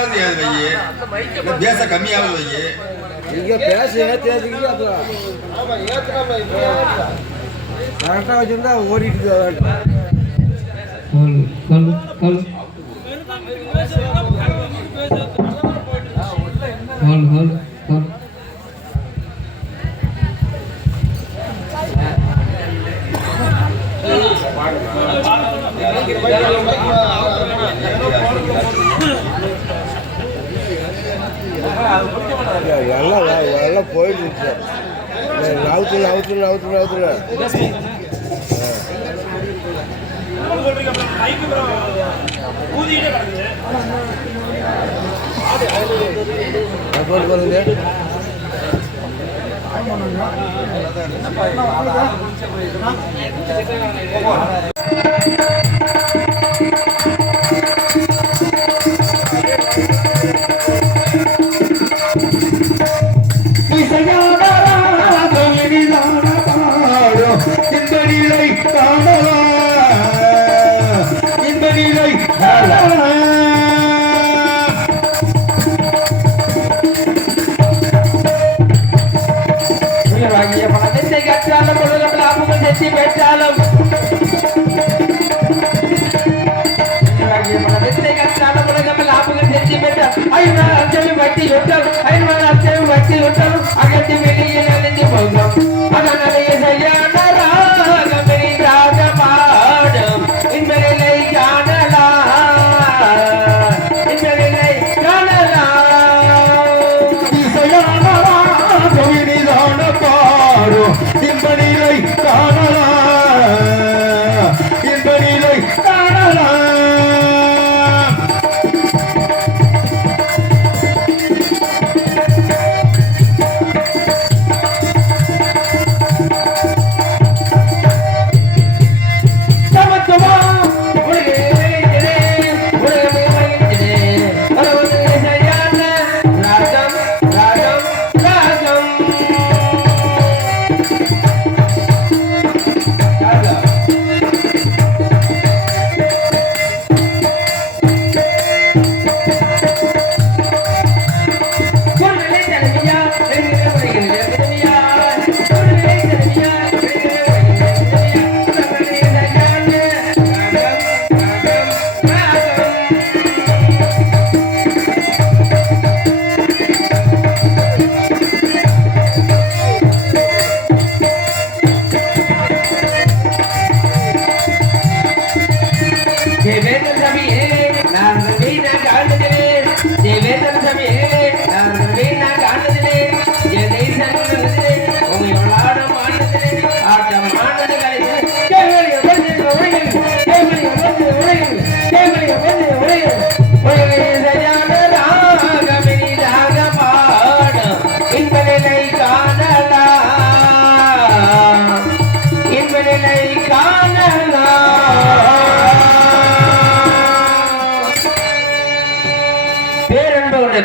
கம்மியாவது வையே, பேச கம்மியாவது வையே. நீங்க பேச ஏற்றிக்கிறீங்க அப்புறம் கரெக்டாக வச்சிருந்தா ஓடிட்டு எல்லாம் போயிட்டு நவுத்துல அகத்தி வெளியே அழிஞ்சு போகும் அதனாலே பாடும் இன்பநிலை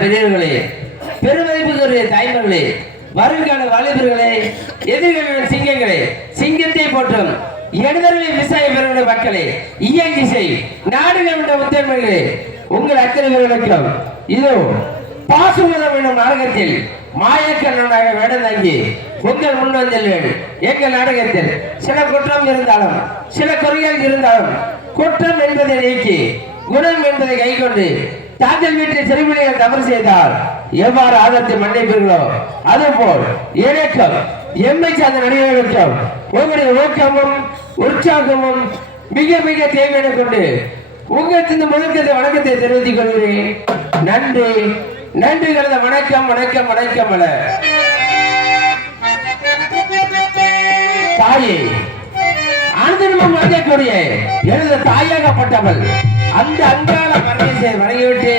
பெரியவர்களே, பெருமதிப்புக்குரிய தாய்மார்களே, வருங்கால வாலிபர்களே, எதிர்கால சிங்கங்களே, சிங்கத்தை போற்றும் இடதரவை விவசாய பெருமள மக்களே, இயங்கிசை நாடுகள முத்தன்மைகளே, உங்கள் அத்தனை பேர்களுக்கும் இதோ பாசுமதம் என்னும் நாடகத்தில் மாயக்கண்ணனாக வேடம் தங்கி உங்கள் முன் வந்துள்ளேன். எங்கள் நாடகத்தில் சில குற்றம் இருந்தாலும் சில குறைகள் இருந்தாலும் குற்றம் என்பதை நீக்கி குணம் என்பதை கைக்கொண்டு தாங்கள் வீட்டில் சிறுபிள்ளைகள் தவறு செய்தால் எவ்வாறு ஆதத்தை மன்னிப்பீர்களோ அதுபோல் எனக்கும் எம்மை சார்ந்த நடிகர்களுக்கும் உங்களுடைய ஊக்கமும் உற்சாகமும் மிக மிக தேவையான கொண்டு உங்களுக்கு முழுக்கத்தை வணக்கத்தை தெரிவித்துக் கொள்கிறேன். நன்றி நன்றி கலந்த வணக்கம் வணக்கம் வணக்கம். அல்ல தாயே, அனுதினமும் வணங்கக்கூடிய எனது தாயாகப்பட்டவள் அந்த அங்காள பரமேசை வணங்கிவிட்டு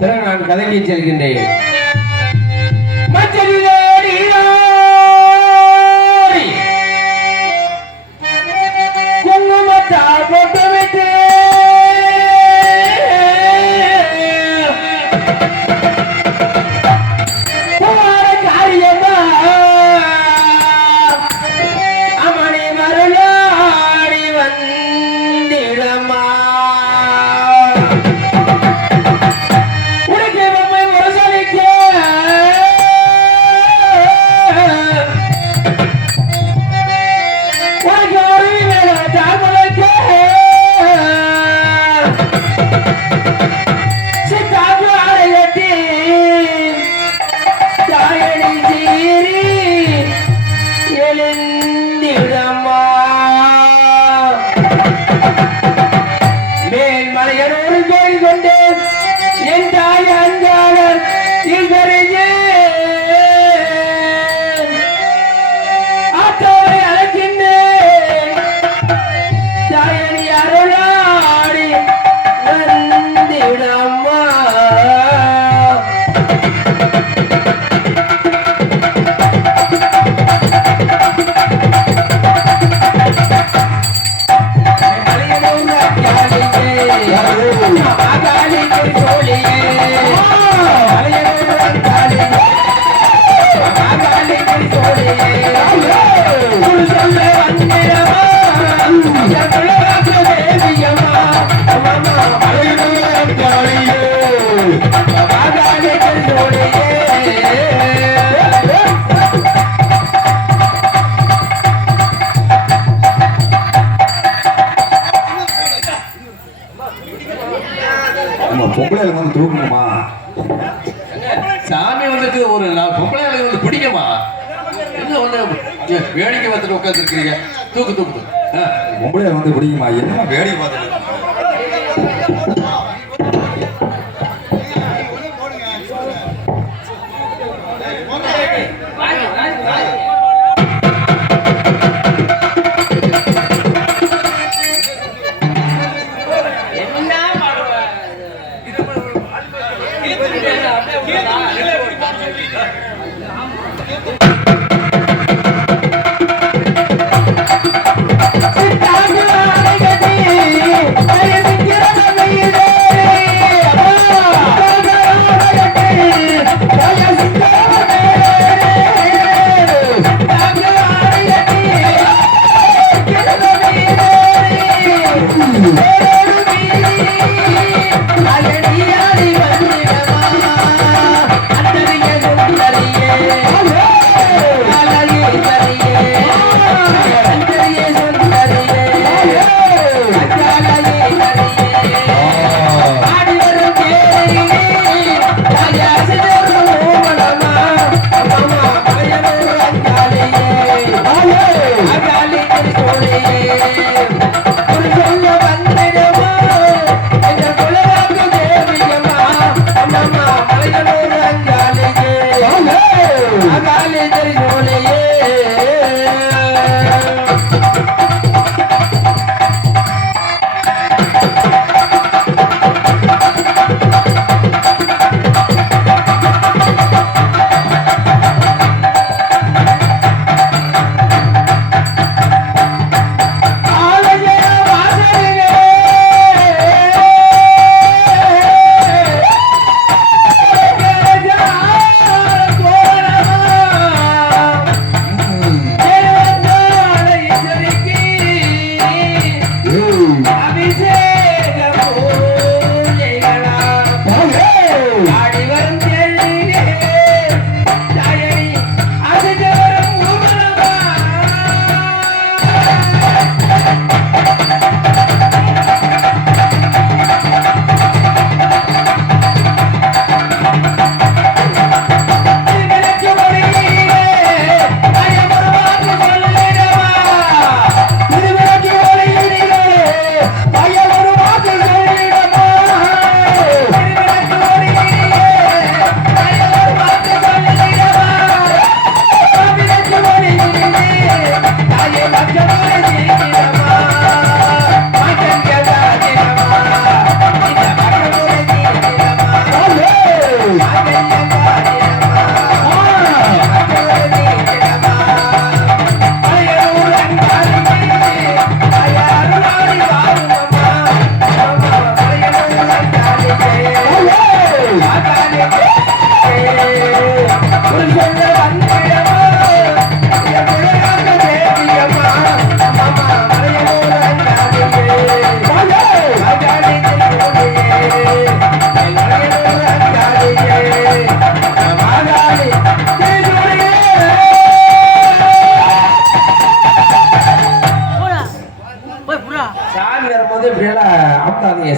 பிறகு நான் கதைக்கு செல்கின்றேன். குங்குமத்தால் போட்டு விட்டு உனக்கு பொம்பளை வந்து தூக்கணுமா? சாமி வந்துட்டு ஒரு நாலு பொம்பளை வந்து பிடிக்குமா? என்ன வந்து வேடிக்கை பார்த்துட்டு உட்கார்ந்து இருக்கீங்க? தூக்கு தூக்கு. பொம்பளை வந்து பிடிக்குமா? என்ன வேடிக்கை பார்த்துட்டு?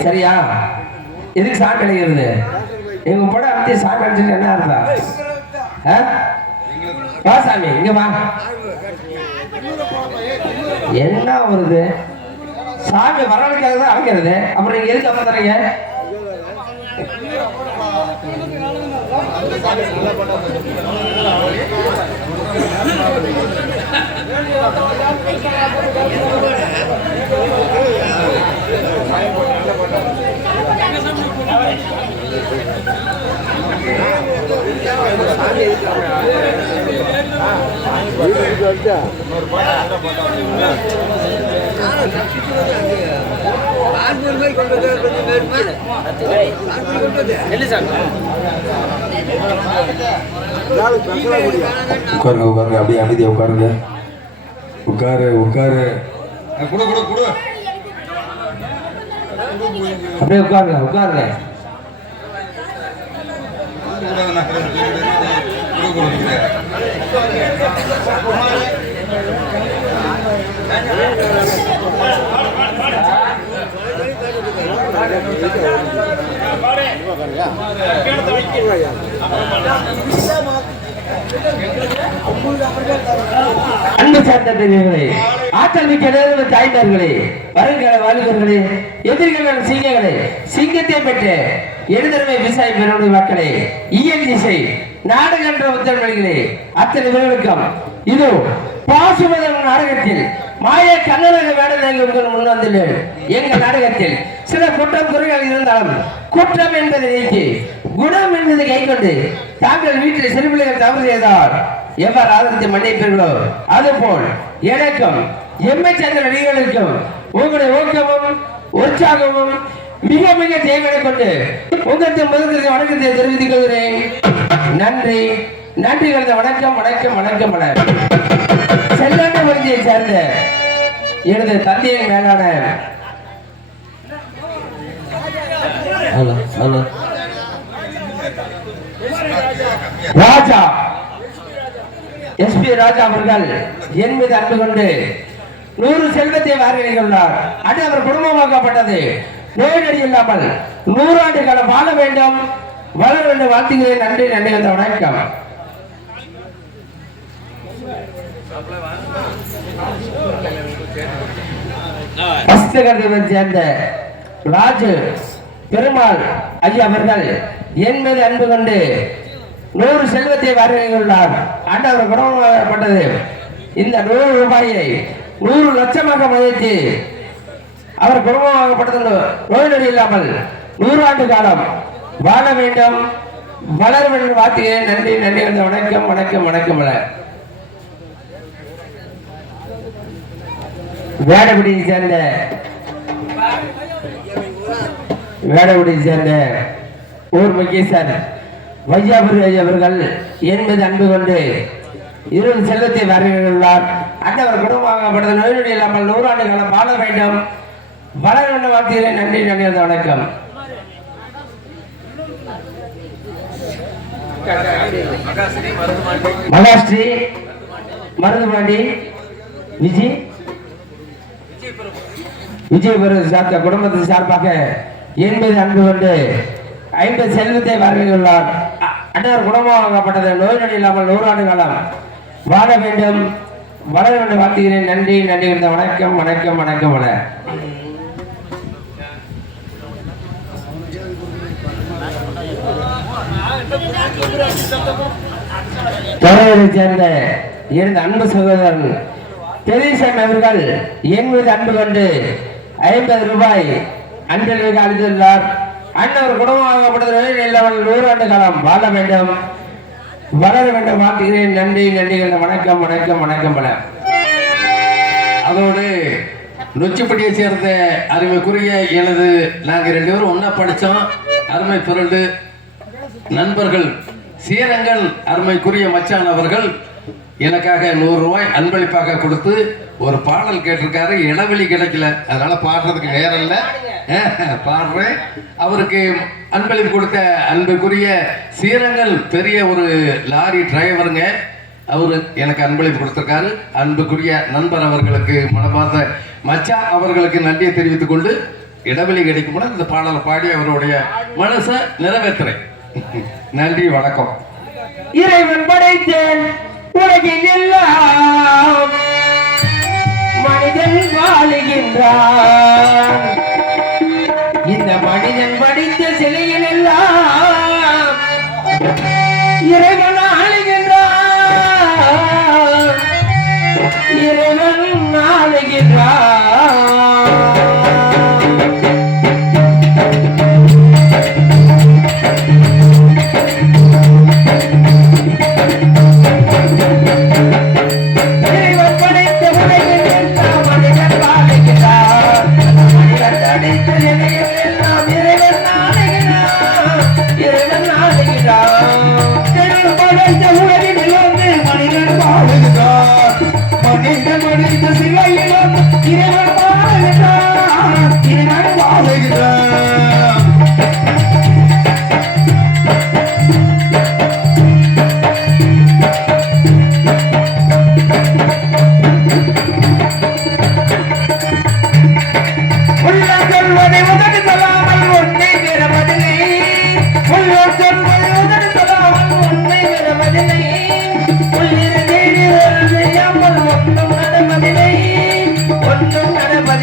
சரியா? எதுக்கு சாமி அடிக்கிறது? எங்க போட அப்படி சாமி அடிச்சுட்டு என்ன அர்த்தம்? வா சாமி இங்க வா. என்ன வருது? சாமி வரவழைக்காக தான் அழைக்கிறது. அப்புறம் நீங்க எதுக்கு அப்ப தரீங்க? உட்காருங்க உட்காருங்க, அப்படியே அமைதியா உட்காருங்க. உட்காரு உட்காரு, குடு குடு குடு, அப்படியே உட்காருங்க உட்காருங்க. அன்பு சார்ந்த பெரியவர்களே, ஆற்றல் மிக்க நேர்மை தாய்மார்களே, வருங்கால வாலிபர்களே, எதிர்கால சிங்கங்களே, சிங்கத்தை பெற்ற எழுதர்மை விவசாய பெருமை மக்களே, இயல் திசை நாடகன்ற உத்தரவுகளே, அத்தனை பேர்களுக்கும் இது பாசுமதம் நாடகத்தில் மாய கண்ணழக வேடங்கள் உங்கள் முன்வந்துள்ளேன். எங்கள் நாடகத்தில் சில குற்றம் குறைகள் இருந்தாலும் குற்றம் என்பதை நீக்கி குணம் என்பதை கை கொண்டு தாங்கள் வீட்டில் சிறுபிள்ளைகள் தவறு செய்தால் எவ்வாறு ஆதரத்தை மன்னிப்பீர்களோ அதுபோல் எனக்கும் எம்மை சேர்ந்த நடிகர்களுக்கும் உங்களுடைய ஊக்கமும் உற்சாகமும் மிக மிக தேவையை கொண்டு உங்களுக்கு முதல் வணக்கத்தை தெரிவித்துக் கொள்கிறேன். நன்றி நன்றி கலந்த வணக்கம் வணக்கம் வணக்கம். செல்லாண்ட பகுதியை சேர்ந்த எனது தந்தையின் மேலான ராஜா SP ராஜா அவர்கள் என் மீது அன்பு கொண்டு 100 செல்வத்தை வாரியுள்ளார். அது அவர் குடும்பமாக்கப்பட்டது நோய்நொடி இல்லாமல் 100 ஆண்டு காலம் வாழ வேண்டும் வளர வேண்டும் வாழ்த்துகிறேன். நன்றி நன்றி அந்த வணக்கம். சேர்ந்த ராஜு பெருமாள் ஐயா அவர்கள் என் மீது அன்பு கொண்டு 100 செல்வத்தை வாரியுள்ளார். ஆண்டவர் குணமாக்கப்பட்டது. இந்த 100 ரூபாயை 100 லட்சமாக மதித்து அவர் குணமாக்கப்பட்டது நோய் நொடி இல்லாமல் 100 ஆண்டு காலம் வாழ வேண்டும் வளர வேண்டும் வாழ்த்துகிறேன். நன்றி நன்றி வணக்கம் வணக்கம் வணக்கம். வேடபடியை சேர்ந்த ஊர் முக்கியஸ்தர் வையாபுரி அவர்கள் என் மீது அன்பு கொண்டு 20 செல்வத்தை வாரியுள்ளார். அந்தவர் குடும்பமாகப்பட்டது நோய் நொடி இல்லாமல் 100 ஆண்டு காலம் வாழ வேண்டும் வளர வேண்டும் வாழ்த்துகிறேன். நன்றி நன்றி வணக்கம். மகாஸ்ரீ மருதுபாண்டி விஜயபுரம் சார்ந்த குடும்பத்தின் சார்பாக என் மீது அன்பு கொண்டு 50 செல்வத்தை வாரியுள்ளார். அன்னவர் குணமாகப்பட்டது நோய் நொடி இல்லாமல் 100 ஆண்டு காலம் வாழ வேண்டும் வளர வேண்டும் வாழ்த்துகிறேன். நன்றி நன்றி வணக்கம் வணக்கம் வணக்கம். சேர்ந்த எனது அன்பு சகோதரன் பெரியசாமி அவர்கள் என் மீது அன்பு கொண்டு 50 ரூபாய் அன்பளிப்பாக அளித்துள்ளார். அன்னவர் குடும்பமாகப்பட்டது நோய் இல்லாமல் 100 ஆண்டு காலம் வாழ வேண்டும் வளர வேண்டும் வாழ்த்துகிறேன். நன்றி நன்றி வணக்கம் வணக்கம் வணக்கம். அதோடு நொச்சிப்பட்டியை சேர்ந்த அருமைக்குரிய எனது நாங்கள் 2 பேரும் ஒன்னா படித்தோம். அருமை பொருள் நண்பர்கள் சீரங்கள் அருமைக்குரிய மச்சான் அவர்கள் எனக்காக 100 ரூபாய் அன்பளிப்பாக கொடுத்து ஒரு பாடல் கேட்டிருக்காரு. இடைவெளி கிடைக்கல, அதனால பாடுறதுக்கு நேரம் இல்லை, பாடுறேன். அவருக்கு அன்பளிப்பு கொடுத்த அன்புக்குரிய சீரங்கள் பெரிய ஒரு லாரி டிரைவருங்க, அவரு எனக்கு அன்பளிப்பு கொடுத்திருக்காரு. அன்புக்குரிய நண்பர் அவர்களுக்கு மனமார்ந்த மச்சா அவர்களுக்கு நன்றியை தெரிவித்துக் கொண்டு இடைவெளி கிடைக்கும் போது இந்த பாடலை பாடி அவருடைய மனசை நிறைவேற்றுறேன். நன்றி வணக்கம். இறைவன் படைத்தேன் உலகில் எல்லாம் மனிதன் வாழுகின்றான். இந்த மனிதன் படித்த சிலையில் எல்லாம் இறைவன் ஆளுகின்றான். இறைவன் ஆளுகின்றான். சொல்வதை முதல் சொல்லாமல் ஒன்றை பெறுவதில்லை. சொல்வது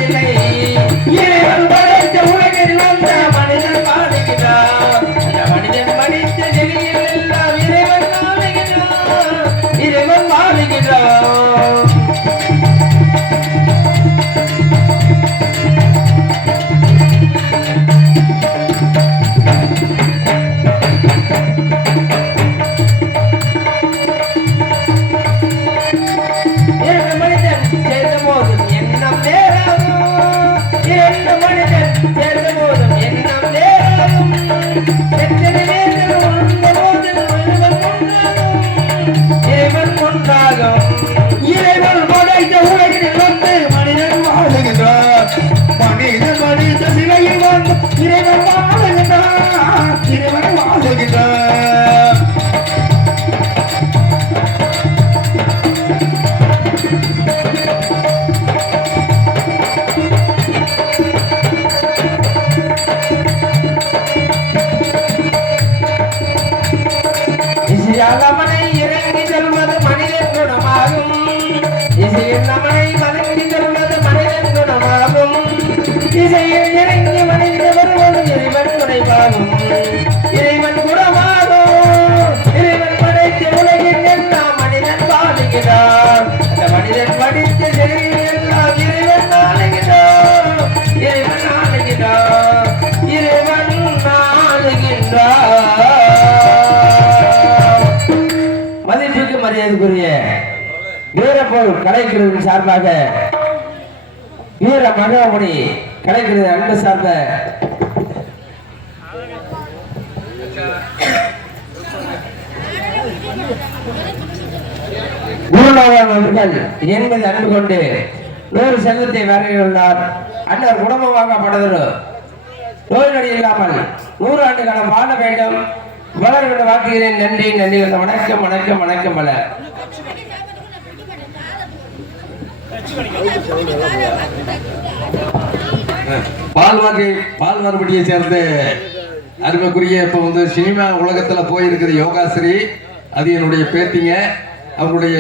இல்லை. இறைவன் படைத்த உலகில் வந்த மனிதன் வாழுகிறான். அந்த மனிதன் படைத்த நிலையில் எல்லாம் இறைவன் வாழுகிறான். இறைவன் வாழுகிறான். இறைவன் படைத்த உலகில் வந்து மனிதன் வாழுகின்றார். மனிதன் படைத்த சிலையில் வந்து இறைவன் வாழுகின்றார். இறைவன் வாழுகின்றார். இசையாலமனை இறங்கி செல்வது மனிதன் குணமாகும். இசையில் நம்மை வணங்கி செல்வது மனிதன் குணமாகும். இசையில் இறங்கி வணங்கி வருவது இறைவன் துணைவாகும். இறைவன் குணமாகும். இறைவன் படைத்த உலகில் எல்லாம் மனிதன் வாழுகிறார். அந்த மனிதன் படித்த செல்லில் எல்லாம் இறைவன் ஆளுகிறார். இறைவன் ஆளுகிறார். இறைவன் ஆளுகின்றார். மதிப்புக்கு மரியாதைக்குரிய வீரப்போர் கலைக்குழுவின் சார்பாக வீர மகாமணி கலைக்குழு அன்பு சார்ந்த குருநாதன் அவர்கள் என் மீது அன்பு கொண்டு 100 செல்வத்தை வரையுள்ளார். அண்ணர் குடும்பமாகப்பட்டது நோய் நொடி இல்லாமல் 100 ஆண்டு காலம் வாழ வேண்டும், வளர வேண்டும். வாக்குகிறேன். நன்றி நன்றி. வணக்கம் வணக்கம் வணக்கம். பல பால்வார்பட்டியை சேர்ந்த அருமைக்குரிய இப்போ வந்து சினிமா உலகத்துல போயிருக்கிற யோகாஸ்ரீ, அது என்னுடைய பேத்திங்க. அவங்களுடைய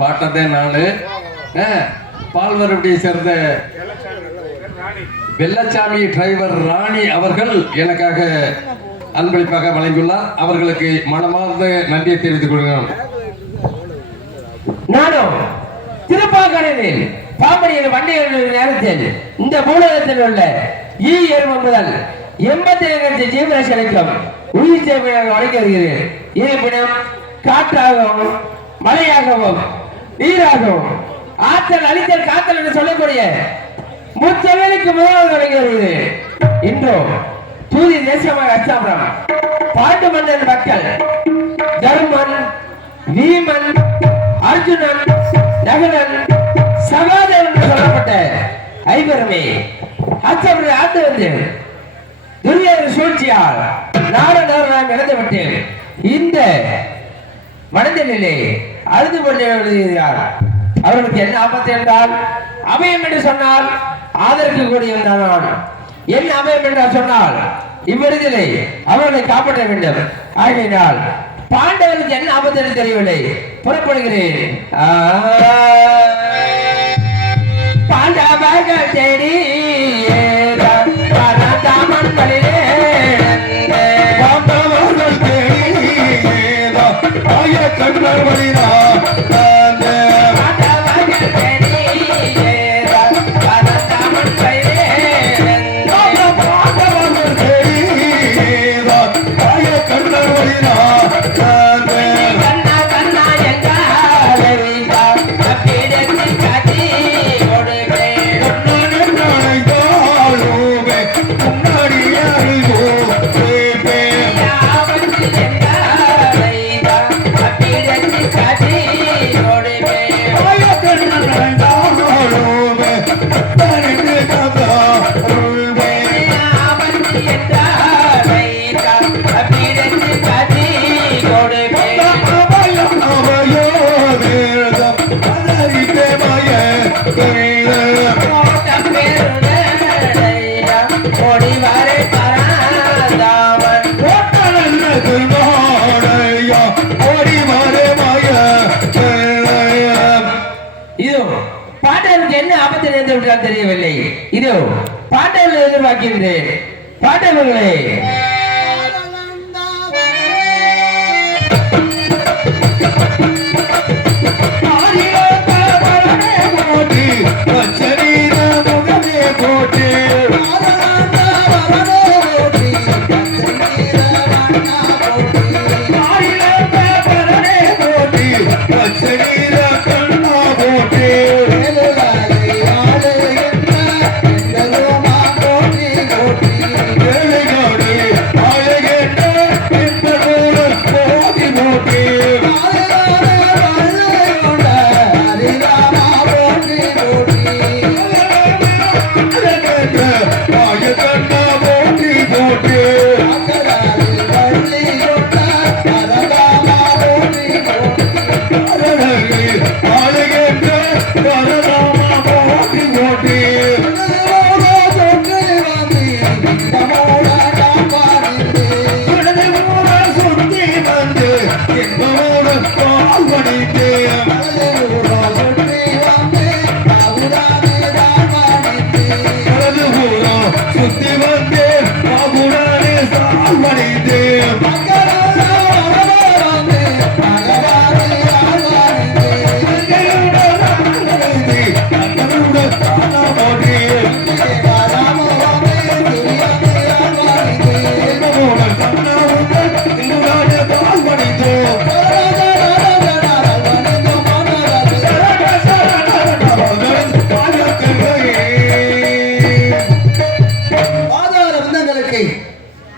பாட்டத்தான் நானு. பால்வார்பட்டியை சேர்ந்த வெள்ளச்சாமி டிரைவர் ராணி அவர்கள் எனக்காக அன்பளிப்பாக வழங்கியுள்ளார். அவர்களுக்கு மனமார்ந்த நன்றியை தெரிவித்துக் கொள்கிறோம். நானும் திருப்பாக்கடலில் பாம்படியின் வண்டிகளின் நேரத்தில் இந்த பூலகத்தில் உள்ள எறும்பு முதல் 87 ஜீவராசிகளுக்கும் உயிர் சேவையாக வழங்கி வருகிறேன். இருப்பினும் காற்றாகவும் மழையாகவும் நீராகவும் ஆற்றல் அழித்தல் காத்தல் என்று சொல்லக்கூடிய முச்சவேலுக்கு முதலாவது வழங்கி வருகிறேன். இன்றும் தூதி தேசமாக அச்சாபுரம் பாண்டு மன்னன் மக்கள் தர்மன், வீமன், அர்ஜுனன், நகுலன், சகாதேவன் என்று சொல்லப்பட்ட ஐவருமே அச்சாபுரம் ஆண்டு வந்து துரியோதன சூழ்ச்சியால் நாடு நான் இழந்துவிட்டு இந்த மனதிலே அழுது கொண்டிருக்கிறார். அவர்களுக்கு என்ன ஆபத்து என்றால் அபயம் என்று சொன்னால் ஆதரவு கூடியிருந்தான். என்ன அபயம் என்றால் சொன்னால் இவ்விடத்திலே அவர்களை காப்பாற்ற வேண்டும். ஆகையினால் பாண்டவர்களுக்கு என்ன ஆபத்து என்று தெரியவில்லை. புறப்படுகிறேன். பாண்டவர்கள் தேடி கிடைத்து விட்டால் தெரியவில்லை. இதோ பாண்டவர்களை எதிர்பார்க்கின்றேன். பாண்டவர்களே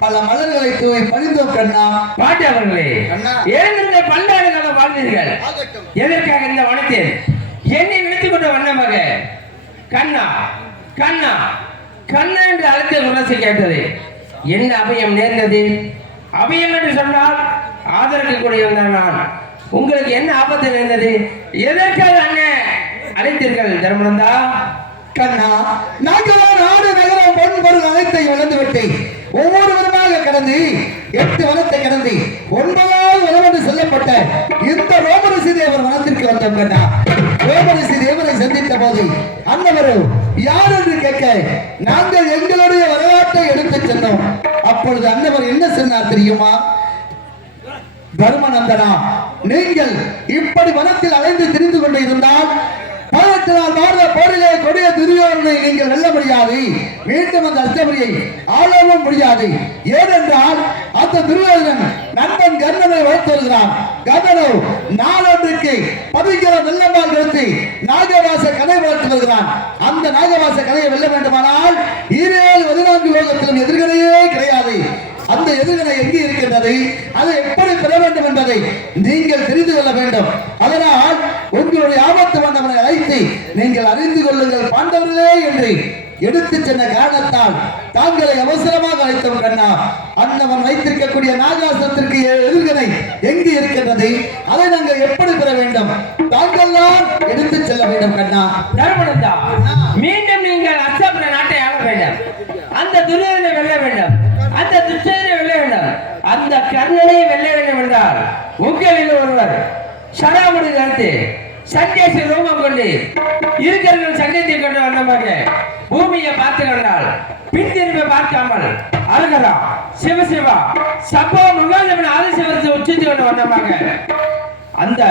பல மலர்களை தூவி பணிந்தோம் கண்ணா. பாண்டவர்களே எழுந்திருந்த பல்லாண்டு காலம் வாழ்ந்தீர்கள். எதற்காக இந்த வனத்தில் என்னை நினைத்துக் கொண்ட வண்ணமாக கண்ணா கண்ணா கண்ணா என்று அழைத்த குரசை கேட்டது. என்ன அபயம் நேர்ந்தது? அபயம் என்று சொன்னால் ஆதரவுக்கூடியவன் நான். உங்களுக்கு என்ன ஆபத்து நேர்ந்தது? எதற்காக அண்ணன் அழைத்தீர்கள் தர்மனந்தா? கண்ணா, நாங்கள் நாடு நகரம் பொன் பொருள் அனைத்தை இழந்து விட்டேன். ஒவ்வொரு விதமாக கடந்து 8 வனத்தை கடந்து 9வது வனம் என்று சொல்லப்பட்ட இந்த ரோமரிஷி தேவர் வனத்திற்கு வந்தோம் கண்ணா. ரோமரிஷி தேவரை சந்தித்த போது அன்னவர் யார் என்று கேட்க நாங்கள் எங்களுடைய வரலாற்றை எடுத்துச் சென்றோம். அப்பொழுது அன்னவர் என்ன சொன்னார் தெரியுமா? தர்மநந்தனா, நீங்கள் இப்படி வனத்தில் அலைந்து திரிந்து கொண்டு இருந்தால் 18 நாள் பாரத போரிலே கொடிய துரியோதனை நீங்கள் வெல்ல முடியாது. மீண்டும் அந்த அஷ்டபதியை ஆளவும் முடியாது. ஏனென்றால் அந்த துரியோதனன் நண்பன் கர்ணனை வளர்த்து வருகிறான். கர்ணனோ நாளொன்றுக்கு 10 வெள்ளம்பால் எடுத்து நாகவாச கதை வளர்த்து வருகிறான். அந்த நாகவாச கதையை வெல்ல வேண்டுமானால் 14 லோகத்திலும் எதிர்கணையே கிடையாது. அந்த எதிர்கணை எங்கே இருக்கின்றது, அதை எப்படி பெற வேண்டும் என்பதை நீங்கள் தெரிந்து கொள்ள வேண்டும். அதனால் உங்களுடைய ஆபத்து வந்தவனை அழைத்து நீங்கள் அறிந்து கொள்ளுங்கள் பாண்டவர்களே என்று எடுத்து சென்ற காரணத்தால் தாங்களை அவசரமாக அழைத்தோம் கண்ணா. அன்னவன் வைத்திருக்கக்கூடிய நாகாசத்திற்கு எதிர்கணை எங்கு இருக்கின்றது, அதை நாங்கள் எப்படி பெற வேண்டும், தாங்கள் தான் எடுத்து செல்ல வேண்டும் கண்ணா. தர்மனந்தா, மீண்டும் நீங்கள் அஸ்தபன நாட்டை ஆள வேண்டும். அந்த துரியோதனை வெல்ல வேண்டும். அந்த துச்சனை வெல்ல வேண்டும். அந்த கர்ணனை வெல்ல வேண்டும் என்றால் உங்களில் ஒருவர் சராமுடி நடத்தி சங்கேசி ரோமம் கொண்டு இருக்கிறவர்கள் சங்கத்தை கொண்டு வந்தமாக பூமியை பார்த்து கொண்டால் பின் திரும்பி பார்க்காமல் அருகரா சிவசிவா சப்பா முகாஜமன் ஆதிசிவரத்தை உச்சித்து கொண்டு வந்தமாக அந்த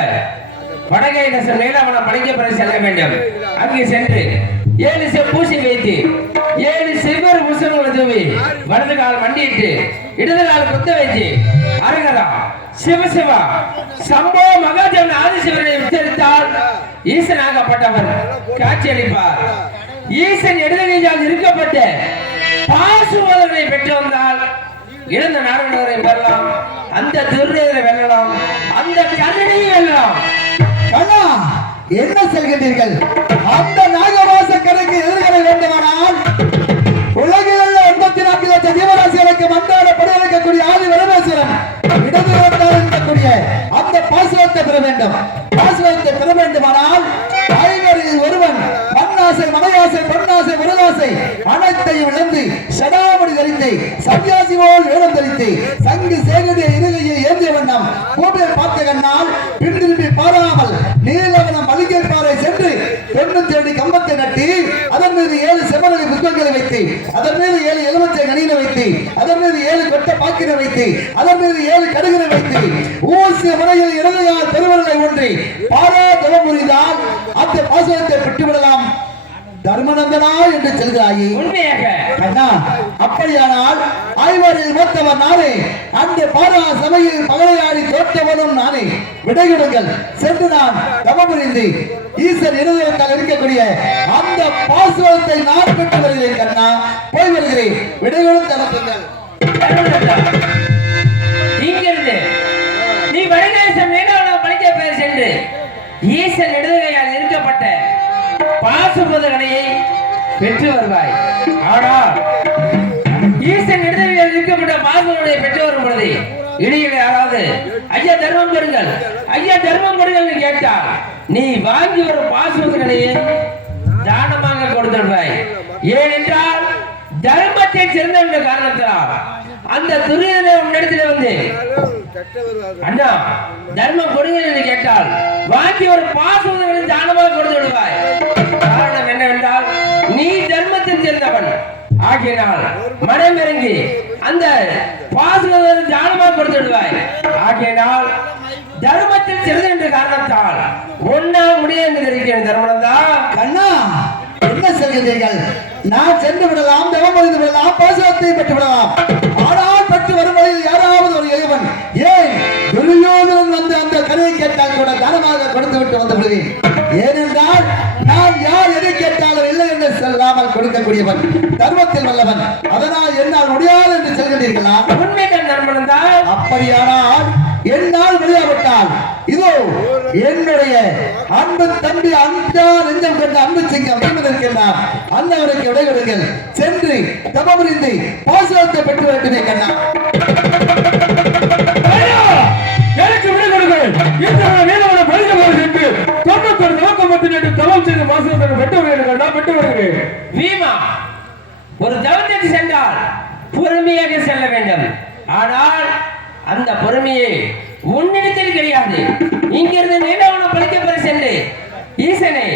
வடகை தசம் நீலாவனம் படைக்கப்பட செல்ல வேண்டும். அங்கே சென்று 7 பூசி வைத்து 7 சிவர் புசங்களை தூவி வலது கால் மண்டிட்டு இடது கால் குத்த வைத்து அரகரா சிவசிவா சம்போ மகாஜன் ஆதிசிவனை உச்சரித்தால் ஈசனாகப்பட்டவர் காட்சியளிப்பார். ஈசன் இடது கையால் இருக்கப்பட்ட பாசுவதனை பெற்று வந்தால் இழந்த நாராயணரை பெறலாம். அந்த துர்யோதனை வெல்லலாம். அந்த கண்ணனையும் வெல்லலாம். கண்ணா, என்ன செல்கின்றீர்கள்? அந்த நாகவாச கரைக்கு எதிர்கரை வேண்டுமானால் உலகில் உள்ள 84 லட்சம் ஜீவராசிகளுக்கு மந்தாரப்பட வைக்கக்கூடிய ஆதி வரவேஸ்வரன் இடது இருக்கக்கூடிய அந்த பாசுரத்தை பெற வேண்டும். பாசுரத்தை பெற வேண்டுமானால் 5 ஒருவன் மண்ணாசை மனையாசை பொன்னாசை முருகாசை அனைத்தையும் இழந்து சடாமணி தரித்து சன்னியாசி போல் வேடம் தரித்து சங்கு சேகரிய இருகையை ஏந்திய வண்ணம் பூமியை பார்த்த கண்ணால் பின் திரும்பி பாராமல் நீலவனம் மளிகை பாறை சென்று 97 கம்பத்தை நட்டி அதன் மீது 7 செம்மறி புஷ்பங்களை வைத்து அதன் மீது 7 எலுமிச்சை கனியினை வைத்து அதன் மீது 7 கொட்டை பாக்கினை வைத்து அதன் மீது 7 கடுகினை வைத்து ஊசிய முறையில் இடதையால் பெருவர்களை ஒன்றி பாரா தவம் புரிந்தால் அந்த பாசனத்தை பெற்றுவிடலாம் தர்மநந்தனா என்று சொல்கிறாயே. உண்மையாக கண்ணா, அப்படியானால் ஐவரில் மூத்தவன் நானே, அந்த பாரா சபையில் பகலையாடி தோற்றவனும் நானே. விடையிடுங்கள், சென்று நான் தவமுறிந்து ஈசன் இருதயத்தால் இருக்கக்கூடிய அந்த பாசுரத்தை நான் பெற்று வருகிறேன். கண்ணா, போய் வருகிறேன். விடைகளும் தரப்புங்கள். இங்கிருந்து நீ வடகேசம் படிக்க பெயர் சென்று ஈசன் இடதுகையால் இருக்கப்பட்ட பாசுபதகனையை பெற்று வருவாய். ஆனால் ஈசன் இடதுகையால் இருக்கப்பட்ட பாசுபதனை பெற்று வரும் பொழுது இடையில யாராவது ஐயா தர்மம் கொடுங்கள், ஐயா தர்மம் கொடுங்கள் கேட்டால் நீ வாங்கி வரும் பாசுபதகனையை தானமாக கொடுத்து விடுவாய். ஏனென்றால் தர்மத்தை சிறந்த காரணத்தினால் அந்த துரியனை உன்னிடத்துல வந்து அண்ணா தர்மம் கொடுங்க என்று கேட்டால் வாங்கி ஒரு பாசுவதை தானமாக கொடுத்து விடுவாய். காரணம் என்னவென்றால் நீ தர்மத்தில் சேர்ந்தவன் ஆகினால் மனம் இறங்கி அந்த பாசுவதை தானமாக கொடுத்து விடுவாய். ஆகினால் தர்மத்தில் சிறந்த என்ற காரணத்தால் ஒன்னால் முடிய என்று தெரிவிக்கிறேன். தர்மனந்தா கண்ணா, என்ன சொல்கிறீர்கள்? நான் சென்று விடலாம், தவம் புரிந்து விடலாம், பாசுரத்தை பெற்று விடலாம். ஆனால் பெற்று வரும் வழியில் யாராவது ஒரு இளைவன் ஏன் துரியோதனன் வந்து அந்த கதையை கேட்டால் கூட தானமாக கொடுத்து விட்டு வந்து விடுவேன். ஏனென்றால் நான் யார் எதை கேட்டாலும் இல்லை என்று சொல்லாமல் கொடுக்கக்கூடியவன், தர்மத்தில் வல்லவன். அதனால் என்னால் முடியாது என்று சொல்கிறீர்களா? உண்மைதான் தர்மனந்தா. அப்படியானால் என்னால் முடியாவிட்டால் இதோ என்னுடைய அன்பு தம்பி அன்பா நெஞ்சம் கொண்ட அன்பு சிங்கம் இருக்கின்றார். அன்னவருக்கு விடைவிடுங்கள், சென்று தவமுறிந்து பாசுரத்தை பெற்று வேண்டுமே. கண்ணா, எனக்கு விடை கொடுங்கள். நீலவன பரிசமாக சென்று 91 நோக்கமத்தின் தவம் செய்து பாசுரத்தை பெற்று வருகிறேன். நான் பெற்று வருகிறேன். வீமா, ஒரு தவத்திற்கு சென்றால் பொறுமையாக செல்ல வேண்டும். ஆனால் அந்த பொறுமையை உன்னிடத்தில் கிடையாது. இங்கிருந்து நீலவன படிக்க பெற சென்று ஈசனை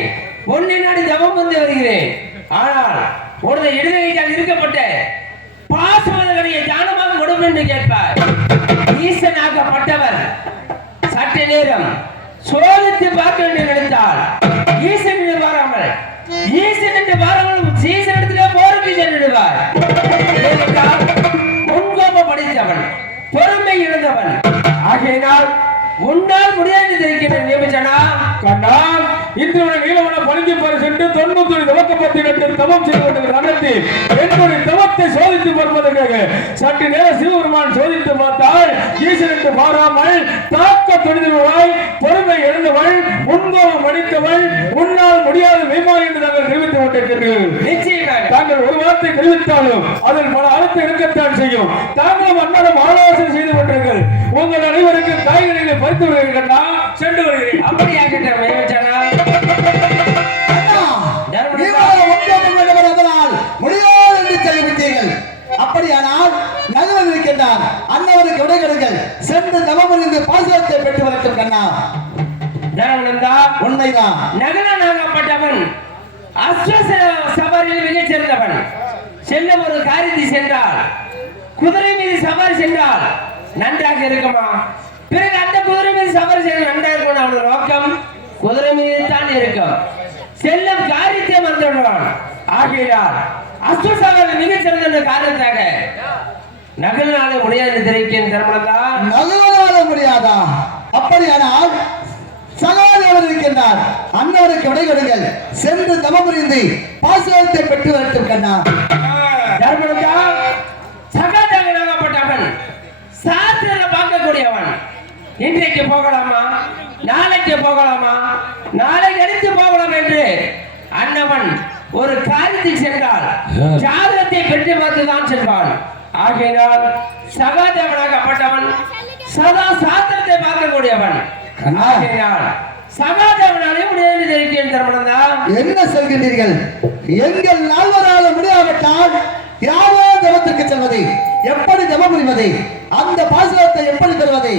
உன்னை நாடி தவம் வந்து வருகிறேன். ஆனால் உனது இடதுகையால் இருக்கப்பட்ட பாசுவதனை தானமாக கொடுக்கும் என்று கேட்பார். ஈசனாகப்பட்டவர் சற்று நேரம் சோதித்து பார்க்க என்று நினைத்தால் ஈசன் என்று பாராமல் ஈசன் என்று பாராமல் ஈசனிடத்திலே போருக்கு சென்றுடுவார். முன்கோபம் படைத்தவன், பொறுமை இழந்தவன் ஆகையினால் உன்னால் முடியாது தெரிவிக்கின்ற நியமிச்சனா. கண்ணா, இன்று நீலவன பணிக்கு பெற சென்று 91 நோக்கமத்தின் தவம் செய்து கொண்டிருக்கிற அகத்தில் என்னுடைய தவத்தை சோதித்து பார்ப்பதற்காக சற்று நேரம் சிவபெருமான் சோதித்து பார்த்தால் ஈசன் என்று பாராமல் தாக்க துணிந்தவள், பொறுமை எழுந்தவள், முன்கோபம் அடித்தவள், உன்னால் முடியாத விமானம் என்று நாங்கள் தெரிவித்து கொண்டிருக்கிறீர்கள். நிச்சயமாக தாங்கள் ஒரு வார்த்தை தெரிவித்தாலும் அதில் பல அழுத்தம் இருக்கத்தான் செய்யும். தாங்களும் அன்னாரம் ஆலோசனை செய்து கொண்டிருங்கள். உங்கள் அனைவருக்கு காய்கறிகளை பறித்து வருகிறீர்கள். நான் சென்று வருகிறேன். அப்படியாக முடியாது என்று சொல்லிவிட்டீர்கள். அப்படியானால் நகவன் இருக்கின்றான், அன்னவருக்கு விடை கொடுங்கள், சென்று தவமுறிந்து பாசுரத்தை பெற்று வரட்டும். கண்ணா, உண்மைதான். நகரனாகப்பட்டவன் அஸ்வ சவாரியில் மிகச் சிறந்தவன். செல்லும் ஒரு காரியத்தை சென்றால் குதிரை மீது சவாரி சென்றால் நன்றாக இருக்குமா? பிறகு அந்த குதிரை மீது சவாரி செய்ய நன்றாக இருக்கும். அவனது நோக்கம் குதிரை மீது தான் இருக்கும். செல்லும் காரியத்தை மறந்துவிடுவான். ஆகையால் அஸ்வ சவாரி மிகச் சிறந்த காரணத்தாக நகரனால முடியாது தெரிவிக்கிறேன். தர்மனந்தா, நகரனால முடியாதா? அப்படியானால் சகாதேவர் இருக்கின்றார், அன்னவருக்கு விடை கொடுங்கள், சென்று தவமுறிந்து பாசுரத்தை பெற்று வரட்டும். கண்ணா, தர்மனந்தா, சகாதேவனாகப்பட்டவன் சாஸ்திரத்தை பார்க்கக்கூடியவன். இன்றைக்கு போகலாமா, நாளைக்கு போகலாமா, நாளை எடுத்து போகலாம் என்று அன்னவன் ஒரு காரியத்தை சென்றால் ஜாதகத்தை பெற்று பார்த்துதான் சென்றான். ஆகையினால் சகாதேவனாகப்பட்டவன் சதா சாஸ்திரத்தை பார்க்கக்கூடியவன். ஆகையினால் சகாதேவனாலே முடியாது தெரிவிக்கிறேன். தர்மனந்தா, என்ன சொல்கிறீர்கள்? எங்கள் நால்வரால முடியாவிட்டால் யாரோ தவத்திற்கு செல்வது, எப்படி தவம் புரிவது, அந்த பாசுரத்தை எப்படி பெறுவது,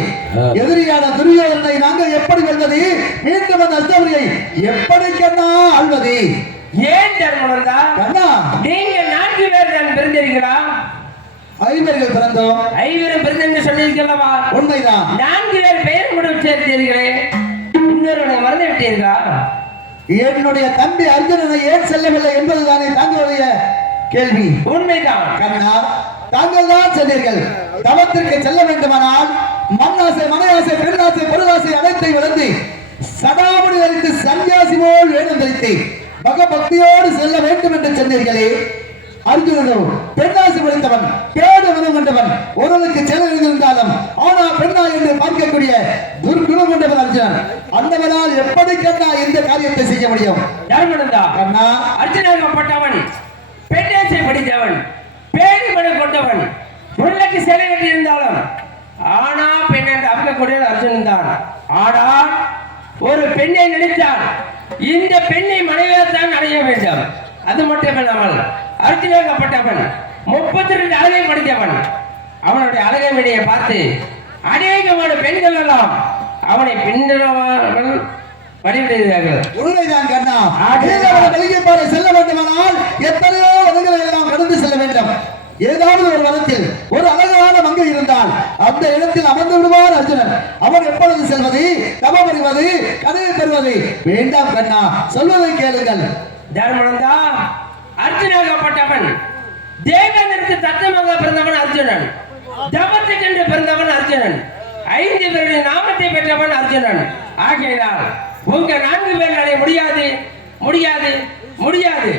எதிரியான துரியோதனை நாங்கள் எப்படி வெல்வது, மீண்டும் அந்த அஷ்டபுரியை எப்படி கண்ணா ஆள்வது ஏன் தர்மனந்தா? கண்ணா நீங்க 4 பேர் தான் பிறந்தீர்களா? 5 பேர்கள் பிறந்தோம். 5 பேரும் பிறந்தேன்னு சொன்னீர்களவா? உண்மைதான். 4 பேர் பெயர் கூட சேர்த்தீர்களே, இன்னொருவனை மறந்து விட்டீர்களா? என்னுடைய தம்பி அர்ஜுனனை ஏன் செல்லவில்லை என்பதுதானே தாங்களுடைய கேள்வி. உண்மைதான் கண்ணா, தாங்கள் தான் சொன்னீர்கள் தவத்திற்கு செல்ல வேண்டுமானால் மண்ணாசை, மனையாசை, பெண்ணாசை, பொருளாசை அனைத்தை விளந்து சடாமுடி தரித்து சன்னியாசி போல் வேடம் தரித்து பகபக்தியோடு செல்ல வேண்டும் என்று சொன்னீர்களே. அர்ஜுனனோ பெண்ணாசை படைத்தவன், பேடு மனம் கொண்டவன், ஒருவனுக்கு செல்ல இருந்தாலும் ஆனா பெண்ணா என்று பார்க்கக்கூடிய துர்குணம் கொண்டவன் அர்ஜுனன். அந்தவனால் எப்படி கண்ணா இந்த காரியத்தை செய்ய முடியும்? தர்மனந்தா, கண்ணா அர்ஜுனாகப்பட்டவன் பெண்ணாசை படித்தவன், பேடு மனம் கொண்டவன், முல்லைக்கு சிலை கட்டி இருந்தாலும் ஆனா பெண் என்று அர்க்கக்கூடிய அர்ஜுனன் தான். ஆனால் ஒரு பெண்ணை நினைத்தால் இந்த பெண்ணை மனைவியத்தான் அடைய வேண்டும். அது மட்டுமில்லாமல் அர்ஜுனாகப்பட்டவன் 32 அழகை படித்தவன். அவனுடைய அழகை விடையை பார்த்து அநேகமான பெண்கள் எல்லாம் அவனை பின்தொடராமல் வழிவிடுகிறார்கள். உண்மைதான் கண்ணா. வெளியே பாரு செல்ல வேண்டுமானால் எத்தனையோ வதங்களை எல்லாம் கடந்து செல்ல வேண்டும். ஏதாவது ஒரு வனத்தில் ஒரு அழகான மங்கை இருந்தால் அந்த இடத்தில் அமர்ந்து விடுவார் அர்ஜுனன். அவன் எப்பொழுது செல்வது, தவம் அறிவது, கதையை பெறுவது? வேண்டாம் கண்ணா, சொல்வதை கேளுங்கள். தர்மனந்தா, அர்ஜுனாகப்பட்டவன் தேவேந்திரனுக்கு தத்தமாக பிறந்தவன் அர்ஜுனன், தவத்துக்கென்று பிறந்தவன் அர்ஜுனன், 5 பேருடைய நாமத்தை பெற்றவன் அர்ஜுனன். ஆகையினால் உங்க 4 பேர் அடைய முடியாது, முடியாது, முடியாது.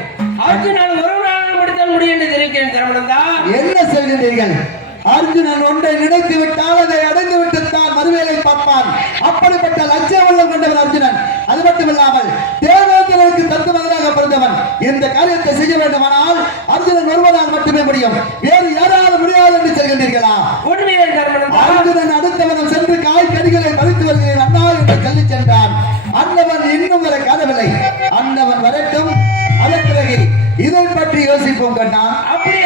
அர்ஜுனன் ஒரு நாள் முடித்தால் முடியும் என்று தெரிவிக்கிறேன். தர்மனந்தா, என்ன சொல்கிறீர்கள்? அர்ஜுனன் ஒன்றை நினைத்து விட்டால் அதை அடைந்து விட்டுத்தான் மறுவேளை பார்ப்பான். அப்படிப்பட்ட லட்சிய உள்ளம் கொண்டவன் அர்ஜுனன். அது மட்டுமில்லாமல் தேவேந்திரனுக்கு தத்து மகனாக பிறந்தவன். இந்த காரியத்தை செய்ய வேண்டுமானால் அர்ஜுனன் ஒருவனால் மட்டுமே முடியும், வேறு யாராலும் முடியாது என்று சொல்கின்றீர்களா? உண்மையை தர்மனந்தா, அர்ஜுனன் அடுத்தவனம் சென்று காய் கனிகளை பறித்து வருகிறேன் அண்ணா என்று சொல்லி சென்றான். அன்னவன் இன்னும் வர காணவில்லை. அன்னவன் வரட்டும், அதன் பிறகு இதை பற்றி யோசிப்போம் கண்ணா. அப்படி